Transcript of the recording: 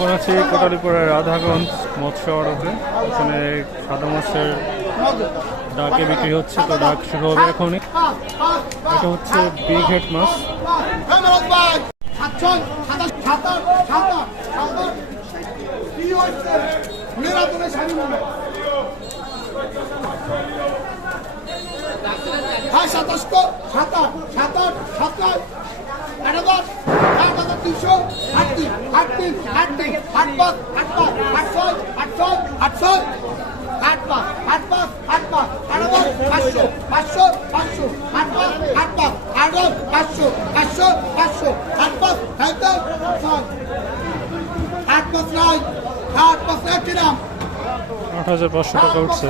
এখন আছি কোটালীপুরের রাধাগঞ্জ মৎস্য আড়তে। এখানে সাদা মাছের ডাকে বিক্রি হচ্ছে, তো ডাক শুরু হবে এখনই। এটা হচ্ছে বিগ হেড মাছ। $8,500 উঠছে।